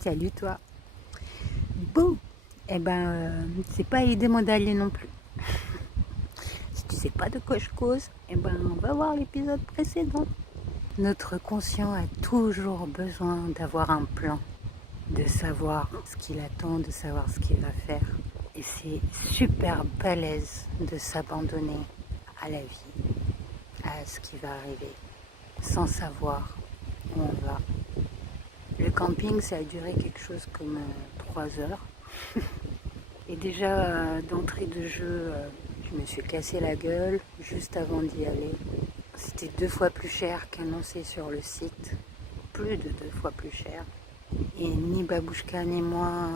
Salut toi. Bon, c'est pas idée modalier non plus. Si tu sais pas de quoi je cause, on va voir l'épisode précédent. Notre conscient a toujours besoin d'avoir un plan, de savoir ce qu'il attend, de savoir ce qu'il va faire. Et c'est super balèze de s'abandonner à la vie, à ce qui va arriver, sans savoir où on va. Le camping, ça a duré quelque chose comme 3 heures. Et déjà, d'entrée de jeu, je me suis cassé la gueule juste avant d'y aller. C'était 2 fois plus cher qu'annoncé sur le site. Plus de 2 fois plus cher. Et ni Babouchka ni moi,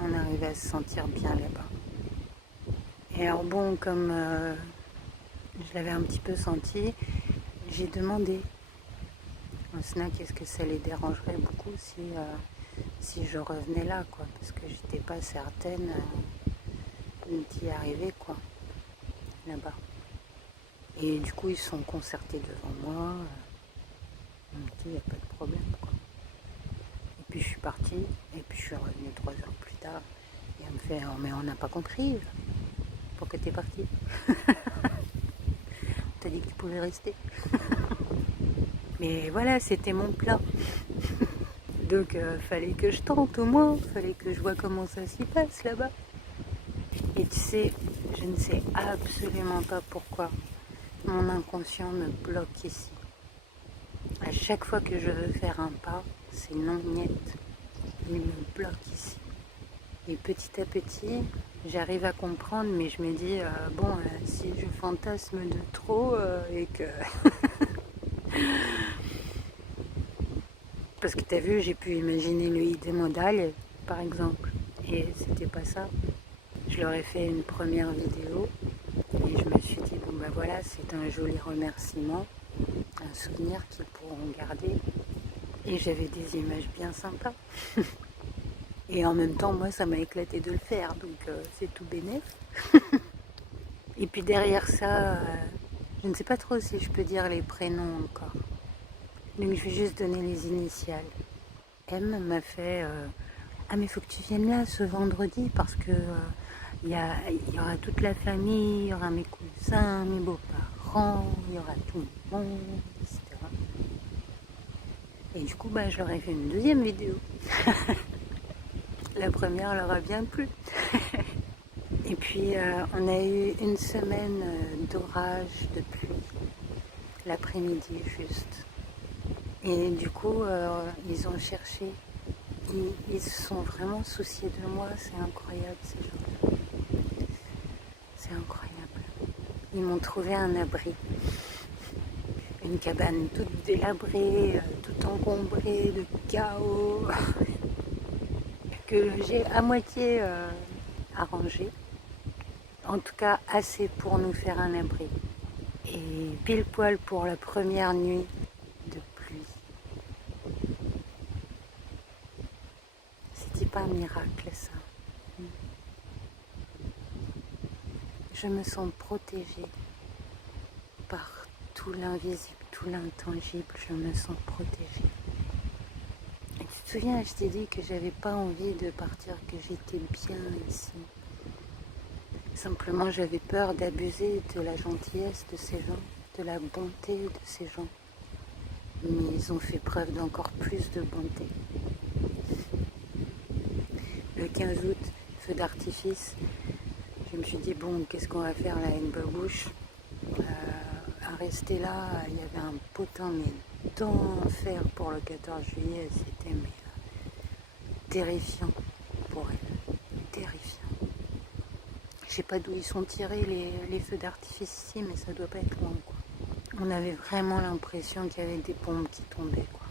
on arrivait à se sentir bien là-bas. Et alors bon, comme je l'avais un petit peu senti, j'ai demandé au snack est-ce que ça les dérangerait beaucoup si je revenais là, quoi. Parce que j'étais pas certaine d'y arriver, quoi, là-bas. Et du coup, ils sont concertés devant moi. On me dit, il n'y a pas de problème, quoi. Et puis je suis partie, et puis je suis revenue 3 heures plus tard. Et elle me fait, oh, mais on n'a pas compris. Pourquoi t'es partie? T'as dit que tu pouvais rester. Mais voilà, c'était mon plat. Donc, fallait que je tente au moins. Fallait que je vois comment ça s'y passe là-bas. Et tu sais, je ne sais absolument pas pourquoi mon inconscient me bloque ici. À chaque fois que je veux faire un pas, c'est non niet. Il me bloque ici. Et petit à petit, j'arrive à comprendre, mais je me dis, si je fantasme de trop et que... Parce que tu as vu, j'ai pu imaginer le idémodal, par exemple. Et c'était pas ça. Je leur ai fait une première vidéo et je me suis dit, bon ben voilà, c'est un joli remerciement, un souvenir qu'ils pourront garder. Et j'avais des images bien sympas. Et en même temps, moi, ça m'a éclaté de le faire, donc c'est tout bénef. Et puis derrière ça, je ne sais pas trop si je peux dire les prénoms encore. Donc je vais juste donner les initiales. M m'a fait ah mais faut que tu viennes là ce vendredi parce que il y aura toute la famille, il y aura mes cousins, mes beaux-parents, il y aura tout le monde, etc. Et du coup, je leur ai fait une deuxième vidéo. La première leur a bien plu. Et puis on a eu une semaine d'orage, de pluie, l'après-midi juste. Et du coup, ils ont cherché, ils se sont vraiment souciés de moi, c'est incroyable ces gens-là. C'est incroyable. Ils m'ont trouvé un abri, une cabane toute délabrée, toute encombrée de chaos, que j'ai à moitié arrangée. En tout cas, assez pour nous faire un abri. Et pile poil pour la première nuit de pluie. C'était pas un miracle, ça. Je me sens protégée par tout l'invisible, tout l'intangible. Je me sens protégée. Et tu te souviens, je t'ai dit que j'avais pas envie de partir, que j'étais bien ici. Simplement, j'avais peur d'abuser de la gentillesse de ces gens, de la bonté de ces gens. Mais ils ont fait preuve d'encore plus de bonté. Le 15 août, feu d'artifice, je me suis dit, bon, qu'est-ce qu'on va faire là, une babouche à rester là, il y avait un potin, mais d'enfer pour le 14 juillet, c'était terrifiant pour elle, terrifiant. Je sais pas d'où ils sont tirés les feux d'artifice ici, mais ça doit pas être loin, quoi. On avait vraiment l'impression qu'il y avait des bombes qui tombaient, quoi.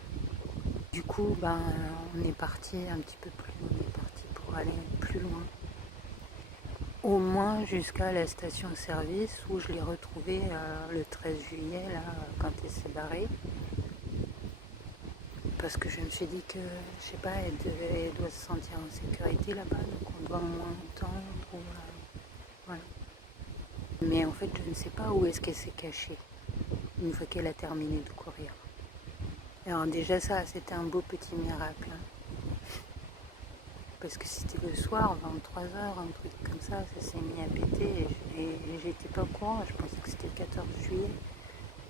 Du coup, on est parti un petit peu plus loin, on est parti pour aller plus loin. Au moins jusqu'à la station-service où je l'ai retrouvée le 13 juillet, là, quand elle s'est barrée. Parce que je me suis dit que, je sais pas, elle doit se sentir en sécurité là-bas, donc on doit moins entendre. Voilà. Mais en fait, je ne sais pas où est-ce qu'elle s'est cachée, une fois qu'elle a terminé de courir. Alors déjà ça, c'était un beau petit miracle. Hein. parce que c'était le soir, 23h, un truc comme ça s'est mis à péter et j'étais pas au courant, je pensais que c'était le 14 juillet.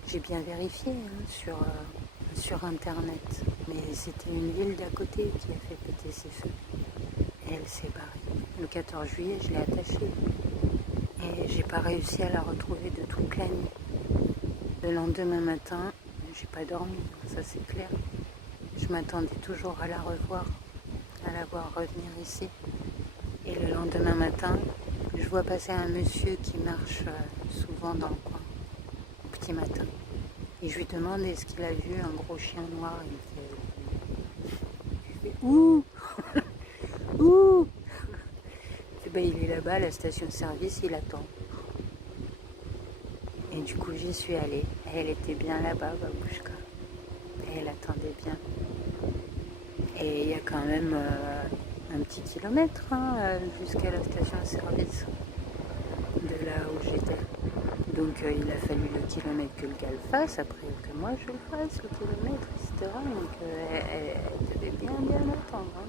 J'ai bien vérifié sur internet, mais c'était une ville d'à côté qui a fait péter ses feux et elle s'est barrée. Le 14 juillet, je l'ai attachée et j'ai pas réussi à la retrouver de toute la nuit. Le lendemain matin, j'ai pas dormi, ça c'est clair. Je m'attendais toujours à la revoir, à la voir revenir ici. Et le lendemain matin, je vois passer un monsieur qui marche souvent dans le coin, au petit matin. Et je lui demande est-ce qu'il a vu un gros chien noir. Il me fait ouh ouh. Ben, il est là-bas à la station-service, il attend. Et du coup, j'y suis allée. Et elle était bien là-bas, Babouchka. Et elle attendait bien. Et il y a quand même un petit kilomètre jusqu'à la station-service de là où j'étais. Donc il a fallu le kilomètre que le gars le fasse, après que moi je le fasse, le kilomètre, etc. Donc elle devait bien attendre.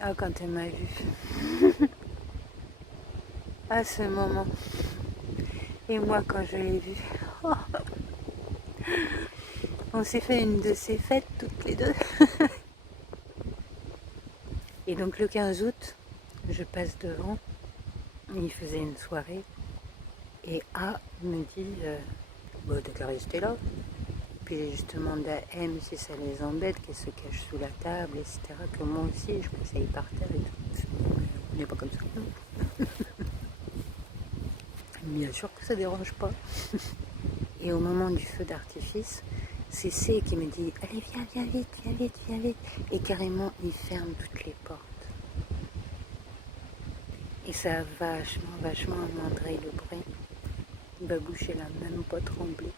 Ah, quand elle m'a vu. À ce moment. Et moi quand je l'ai vu. Oh. On s'est fait une de ces fêtes toutes les deux. Et donc le 15 août, je passe devant. Il faisait une soirée. Et A me dit, bah, t'as qu'à rester là. Puis je demande à M si ça les embête, qu'elle se cache sous la table, etc. Que moi aussi, je conseille par terre et tout. On n'est pas comme ça. Bien sûr que ça dérange pas. Et au moment du feu d'artifice, c'est C qui me dit, allez, viens vite, viens vite, viens vite. Et carrément, il ferme toutes les portes. Et ça a vachement amendré le bruit. Babouche, elle a même pas tremblé.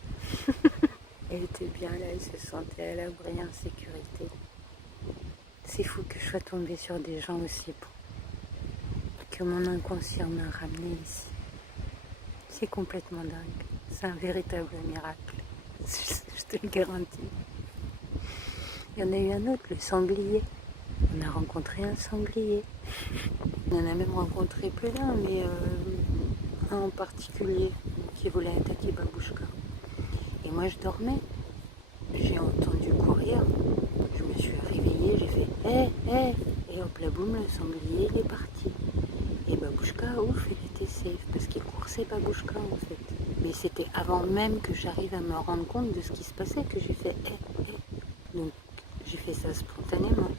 Elle était bien là, elle se sentait à l'abri, en sécurité. C'est fou que je sois tombée sur des gens aussi bons. Que mon inconscient m'a ramené ici. C'est complètement dingue. C'est un véritable miracle. Je te le garantis. Il y en a eu un autre, le sanglier. On a rencontré un sanglier. On en a même rencontré plus d'un, mais un en particulier qui voulait attaquer Babouchka. Et moi je dormais. J'ai entendu courir. Je me suis réveillée, j'ai fait hé, hé. Et hop là boum, le sanglier il est parti. Et Babouchka, ouf, il était safe parce qu'il coursait Babouchka en fait. Mais c'était avant même que j'arrive à me rendre compte de ce qui se passait que j'ai fait hé, hé. Donc j'ai fait ça spontanément.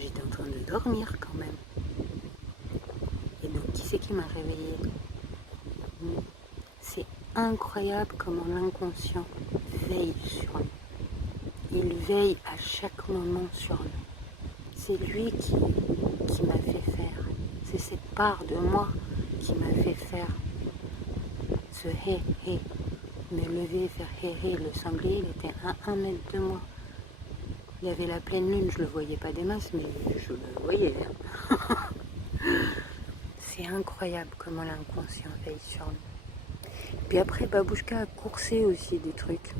J'étais en train de dormir quand même. Et donc qui c'est qui m'a réveillée? C'est incroyable comment l'inconscient veille sur nous. Il veille à chaque moment sur nous. C'est lui qui m'a fait faire. C'est cette part de moi qui m'a fait faire ce hé hé. Me lever, faire hé hé. Le sanglier, il était à 1 mètre de moi. Il y avait la pleine lune, je le voyais pas des masses, mais je le voyais. C'est incroyable comment l'inconscient veille sur nous. Puis après, Babouchka a coursé aussi des trucs.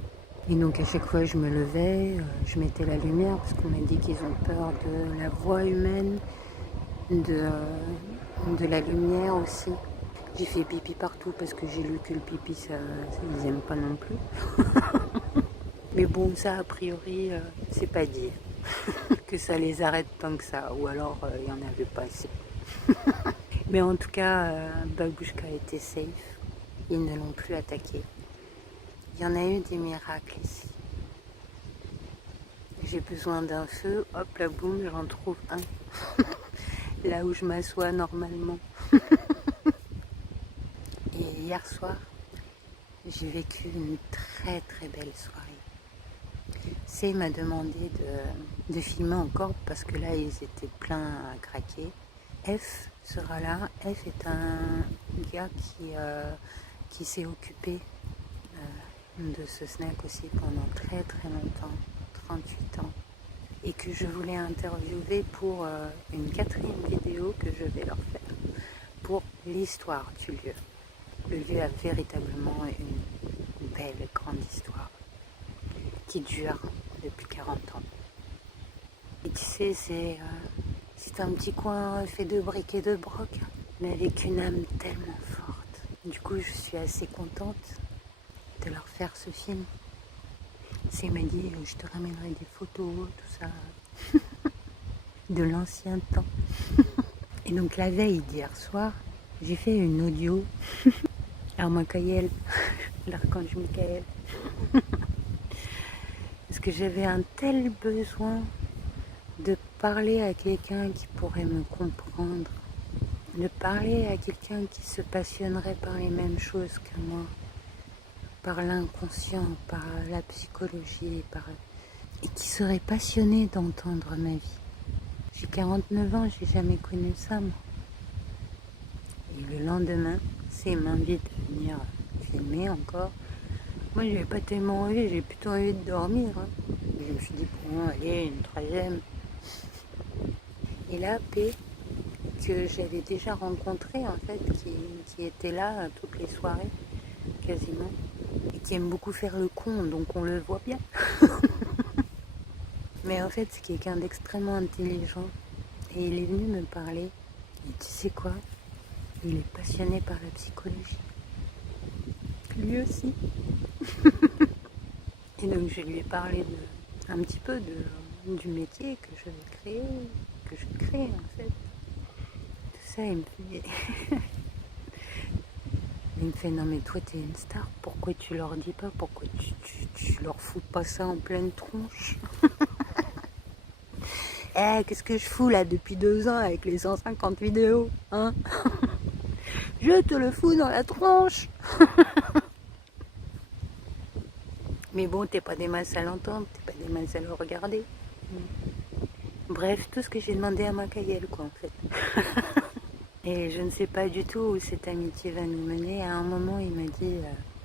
Et donc à chaque fois je me levais, je mettais la lumière parce qu'on m'a dit qu'ils ont peur de la voix humaine, de la lumière aussi. J'ai fait pipi partout parce que j'ai lu que le pipi, ça ils n'aiment pas non plus. Mais bon, ça a priori, c'est pas dit que ça les arrête tant que ça, ou alors il n'y en avait pas assez. Mais en tout cas, Babouchka était safe, ils ne l'ont plus attaqué. Il y en a eu des miracles ici. J'ai besoin d'un feu, hop là boum, j'en trouve un. Là où je m'assois normalement. Et hier soir, j'ai vécu une très belle soirée. C m'a demandé de filmer encore parce que là ils étaient pleins à craquer. F sera là. F est un gars qui s'est occupé de ce snack aussi pendant très longtemps, 38 ans, et que je voulais interviewer pour une 4e vidéo que je vais leur faire pour l'histoire du lieu. Le lieu a véritablement une belle grande histoire qui dure depuis 40 ans et tu sais, c'est un petit coin fait de briques et de broc, mais avec une âme tellement forte. Du coup, je suis assez contente de leur faire ce film. Il m'a dit, je te ramènerai des photos, tout ça, de l'ancien temps. Et donc la veille d'hier soir, j'ai fait une audio à Michael, l'archange Michael. Parce que j'avais un tel besoin de parler à quelqu'un qui pourrait me comprendre, de parler à quelqu'un qui se passionnerait par les mêmes choses que moi, par l'inconscient, par la psychologie, et qui serait passionné d'entendre ma vie. J'ai 49 ans, j'ai jamais connu ça, moi. Et le lendemain, il m'invite à venir filmer encore. Moi, j'avais pas tellement envie, j'ai plutôt envie de dormir. Je me suis dit, bon, allez, une troisième. Et là, P, que j'avais déjà rencontré, en fait, qui était là toutes les soirées, quasiment, et qui aime beaucoup faire le con, donc on le voit bien. Mais en fait, c'est quelqu'un d'extrêmement intelligent. Et il est venu me parler. Et tu sais quoi? Il est passionné par la psychologie. Lui aussi. Et donc je lui ai parlé un petit peu du métier que je vais créer, que je crée en fait. Tout ça, il me fait non mais toi t'es une star, pourquoi tu leur dis pas, pourquoi tu leur fous pas ça en pleine tronche? Qu'est-ce que je fous là depuis 2 ans avec les 150 vidéos, hein? Je te le fous dans la tronche. Mais bon, t'es pas des masses à l'entendre, t'es pas des masses à le regarder. Bref, tout ce que j'ai demandé à Michael, quoi, en fait. Et je ne sais pas du tout où cette amitié va nous mener. À un moment, il m'a dit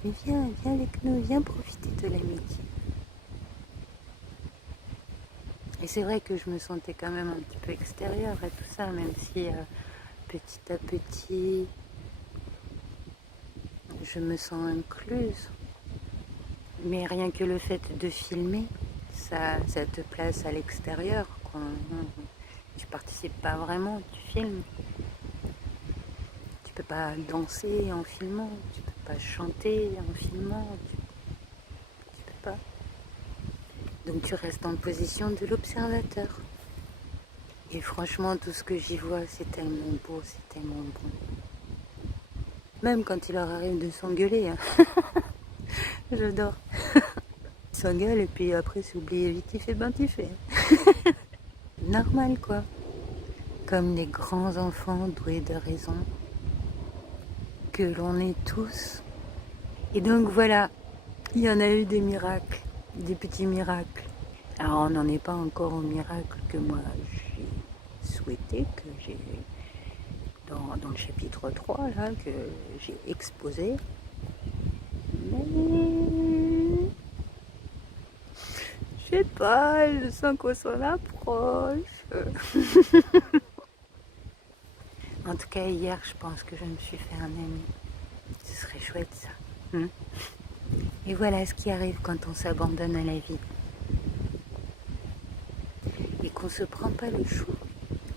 mais viens avec nous, viens profiter de l'amitié. Et c'est vrai que je me sentais quand même un petit peu extérieure à tout ça, même si petit à petit, je me sens incluse. Mais rien que le fait de filmer, ça te place à l'extérieur, quoi. Tu participes pas vraiment, tu filmes. Tu peux pas danser en filmant, tu peux pas chanter en filmant, tu peux pas. Donc tu restes en position de l'observateur. Et franchement, tout ce que j'y vois, c'est tellement beau, c'est tellement bon. Même quand il leur arrive de s'engueuler, hein. J'adore. Ils s'engueulent et puis après, c'est oublié vite, tu fais, ben tu fais. Normal, quoi. Comme les grands enfants doués de raison que l'on est tous. Et donc voilà, il y en a eu des miracles, des petits miracles. Alors on n'en est pas encore au miracle que moi j'ai souhaité, que j'ai dans le chapitre 3 là, que j'ai exposé. Mais je sais pas, je sens qu'on s'en approche. En tout cas hier je pense que je me suis fait un ami. Ce serait chouette ça. Et voilà ce qui arrive quand on s'abandonne à la vie. Et qu'on ne se prend pas le chou.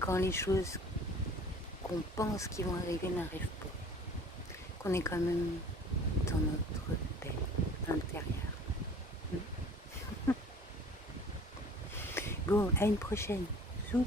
Quand les choses qu'on pense qui vont arriver n'arrivent pas. Qu'on est quand même dans notre paix intérieure. Bon, à une prochaine. Bisous.